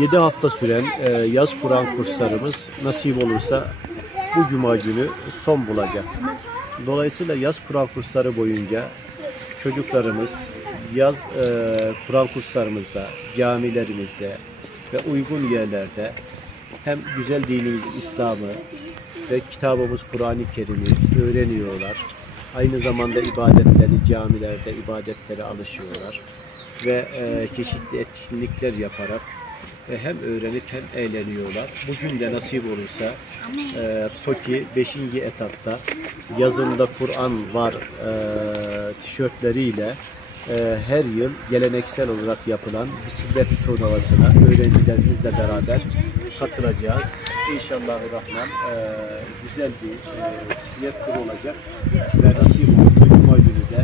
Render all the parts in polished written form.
7 hafta süren yaz Kur'an kurslarımız nasip olursa bu cuma günü son bulacak. Dolayısıyla yaz Kur'an kursları boyunca çocuklarımız yaz Kur'an kurslarımızda, camilerimizde ve uygun yerlerde hem güzel dinimiz İslam'ı ve kitabımız Kur'an-ı Kerim'i öğreniyorlar. Aynı zamanda ibadetleri, camilerde ibadetleri alışıyorlar ve çeşitli etkinlikler yaparak hem öğrenip hem eğleniyorlar. Bugün de nasip olursa TOKİ 5. etapta yazında Kur'an var tişörtleriyle her yıl geleneksel olarak yapılan bisiklet turnuvasına öğrencilerimizle beraber katılacağız. İnşallahurrahman güzel bir bisiklet turu olacak ve nasip olursa Cuma günü de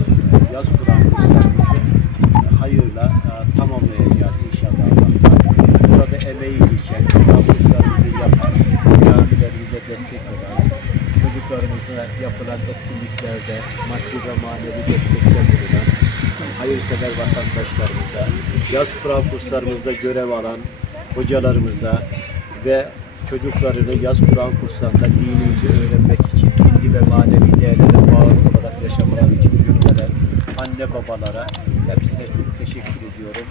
yaz Kur'an kurslarımızı hayırla tamamlayacağız inşallah. Burada emeği geçen, kurslarımızı yapan, camilerimize destek olan, çocuklarımıza yapılan etkinliklerde maddi ve manevi destekler bulunan hayırsever vatandaşlarımıza, yaz Kur'an kurslarımızda görev alan hocalarımıza ve çocuklarını yaz Kur'an kurslarında dinimizi öğrenmek için bilgi ve manevi değerlere bağlı olarak yaşamaları için gönderen anne babalara hepsine çok teşekkür ediyorum.